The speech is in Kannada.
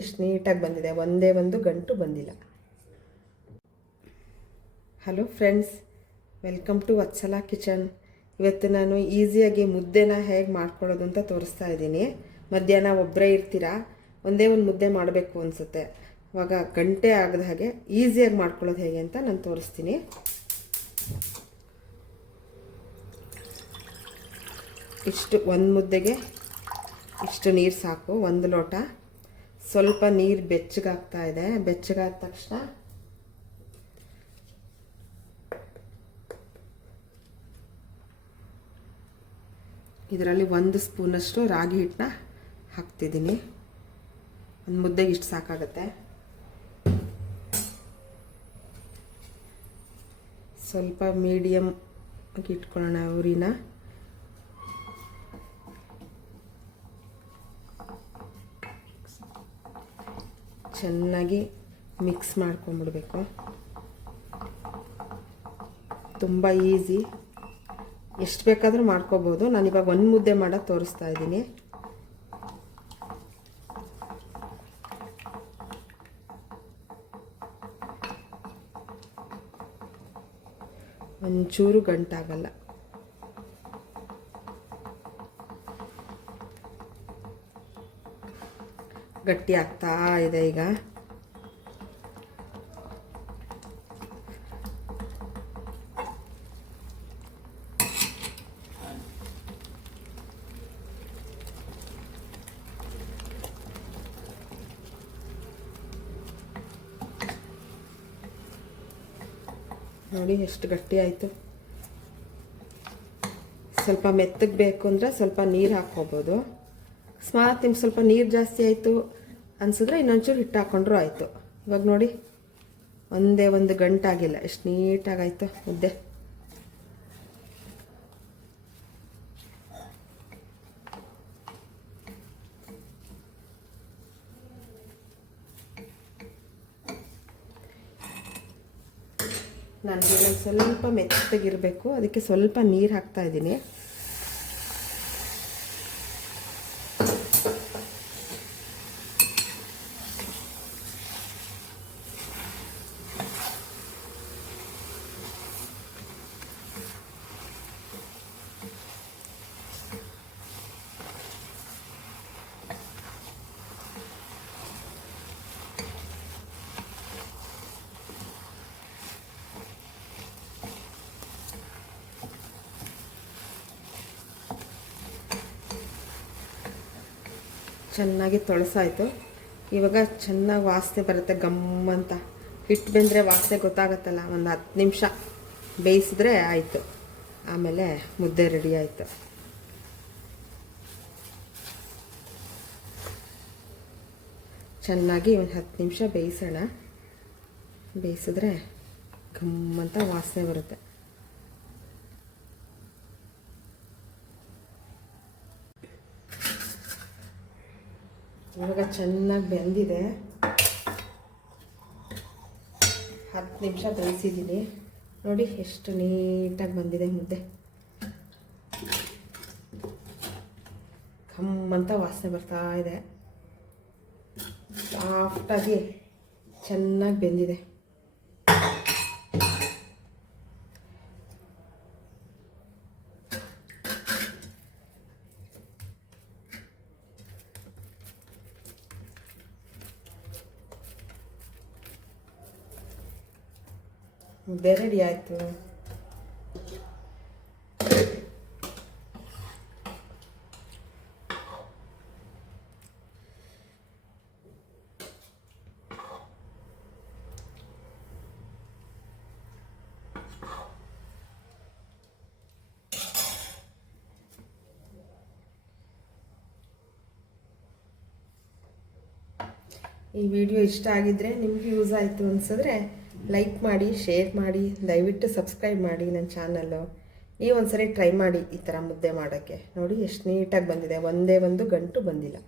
ಎಷ್ಟು ನೀಟಾಗಿ ಬಂದಿದೆ, ಒಂದೇ ಒಂದು ಗಂಟು ಬಂದಿಲ್ಲ. Hello friends, welcome to Vatsala kitchen. ಇವತ್ತು ನಾನು ಈಸಿಯಾಗಿ ಮುದ್ದೆನ ಹೇಗೆ ಮಾಡ್ಕೊಳ್ಳೋದು ಅಂತ ತೋರಿಸ್ತಾ ಇದ್ದೀನಿ. ಮಧ್ಯಾಹ್ನ ಒಬ್ಬರೇ ಇರ್ತೀರಾ, ಒಂದೇ ಒಂದು ಮುದ್ದೆ ಮಾಡಬೇಕು ಅನಿಸುತ್ತೆ, ಇವಾಗ ಗಂಟೆ ಆಗದ ಹಾಗೆ ಈಸಿಯಾಗಿ ಮಾಡ್ಕೊಳ್ಳೋದು ಹೇಗೆ ಅಂತ ನಾನು ತೋರಿಸ್ತೀನಿ. ಇಷ್ಟು ಒಂದು ಮುದ್ದೆಗೆ ಇಷ್ಟು ನೀರು ಸಾಕು, ಒಂದು ಲೋಟ. ಸ್ವಲ್ಪ ನೀರು ಬೆಚ್ಚಗಾಗ್ತಾ ಇದೆ. ಬೆಚ್ಚಗಾದ ತಕ್ಷಣ ಇದರಲ್ಲಿ 1 ಸ್ಪೂನಷ್ಟು ರಾಗಿ ಹಿಟ್ಟನ್ನ ಹಾಕ್ತಿದ್ದೀನಿ. ಒಂದು ಮುದ್ದೆಗೆ ಇಷ್ಟು ಸಾಕಾಗುತ್ತೆ. ಸ್ವಲ್ಪ ಮೀಡಿಯಮ್ ಇಟ್ಕೊಳ್ಳೋಣ ಉರಿನ. ಚೆನ್ನಾಗಿ ಮಿಕ್ಸ್ ಮಾಡ್ಕೊಂಬಿಡ್ಬೇಕು. ತುಂಬ ಈಸಿ, ಎಷ್ಟು ಬೇಕಾದರೂ ಮಾಡ್ಕೋಬೋದು. ನಾನಿವಾಗ ಒಂದು ಮುದ್ದೆ ಮಾಡೋದು ತೋರಿಸ್ತಾ ಇದ್ದೀನಿ. ಒಂಚೂರು ಗಂಟಾಗಲ್ಲ. ಗಟ್ಟಿ ಆಗ್ತಾ ಇದೆ ಈಗ. ನೋಡಿ ಎಷ್ಟು ಗಟ್ಟಿ ಆಯಿತು. ಸ್ವಲ್ಪ ಮೆತ್ತಗೆ ಬೇಕು ಅಂದರೆ ಸ್ವಲ್ಪ ನೀರು ಹಾಕ್ಕೋಬೋದು. ಅಕಸ್ಮಾತ್ ನಿಮ್ಗೆ ಸ್ವಲ್ಪ ನೀರು ಜಾಸ್ತಿ ಆಯಿತು ಅನಿಸಿದ್ರೆ ಇನ್ನೊಂಚೂರು ಹಿಟ್ಟು ಹಾಕ್ಕೊಂಡ್ರೂ ಆಯಿತು. ಇವಾಗ ನೋಡಿ, ಒಂದೇ ಒಂದು ಗಂಟಾಗಿಲ್ಲ, ಎಷ್ಟು ನೀಟಾಗಾಯಿತು ಮುದ್ದೆ. ನನಗೆ ಸ್ವಲ್ಪ ಮೆತ್ತಗಿರಬೇಕು, ಅದಕ್ಕೆ ಸ್ವಲ್ಪ ನೀರು ಹಾಕ್ತಾ ಇದ್ದೀನಿ. ಚೆನ್ನಾಗಿ ತೊಳಸಾಯಿತು. ಇವಾಗ ಚೆನ್ನಾಗಿ ವಾಸನೆ ಬರುತ್ತೆ, ಗಮ್ಮಂತ. ಹಿಟ್ಟು ಬೆಂದರೆ ವಾಸನೆ ಗೊತ್ತಾಗತ್ತಲ್ಲ. ಒಂದು 10 ನಿಮಿಷ ಬೇಯಿಸಿದ್ರೆ ಆಯಿತು, ಆಮೇಲೆ ಮುದ್ದೆ ರೆಡಿ ಆಯಿತು. ಚೆನ್ನಾಗಿ ಒಂದು 10 ನಿಮಿಷ ಬೇಯಿಸೋಣ. ಬೇಯಿಸಿದ್ರೆ ಗಮ್ಮಂತ ವಾಸನೆ ಬರುತ್ತೆ. ಇವಾಗ ಚೆನ್ನಾಗಿ ಬೆಂದಿದೆ. 10 ನಿಮಿಷ ಬೇಯಿಸಿದ್ದೀನಿ. ನೋಡಿ ಎಷ್ಟು ನೀಟಾಗಿ ಬಂದಿದೆ ಮುದ್ದೆ. ಕಮ್ಮಂತ ವಾಸನೆ ಬರ್ತಾ ಇದೆ. ಸಾಫ್ಟಾಗಿ ಚೆನ್ನಾಗಿ ಬೆಂದಿದೆ. ಮುದ್ದೆ ರೆಡಿ ಆಯಿತು. ಈ ವಿಡಿಯೋ ಇಷ್ಟ ಆಗಿದ್ರೆ, ನಿಮಗೆ ಯೂಸ್ ಆಯಿತು ಅನಿಸಿದ್ರೆ ಲೈಕ್ ಮಾಡಿ, ಶೇರ್ ಮಾಡಿ, ದಯವಿಟ್ಟು ಸಬ್ಸ್ಕ್ರೈಬ್ ಮಾಡಿ ನನ್ನ ಚಾನಲ್ಲು. ನೀವು ಒಂದ್ಸರಿ ಟ್ರೈ ಮಾಡಿ ಈ ಥರ ಮುದ್ದೆ ಮಾಡೋಕ್ಕೆ. ನೋಡಿ ಎಷ್ಟು ನೀಟಾಗಿ ಬಂದಿದೆ, ಒಂದೇ ಒಂದು ಗಂಟು ಬಂದಿಲ್ಲ.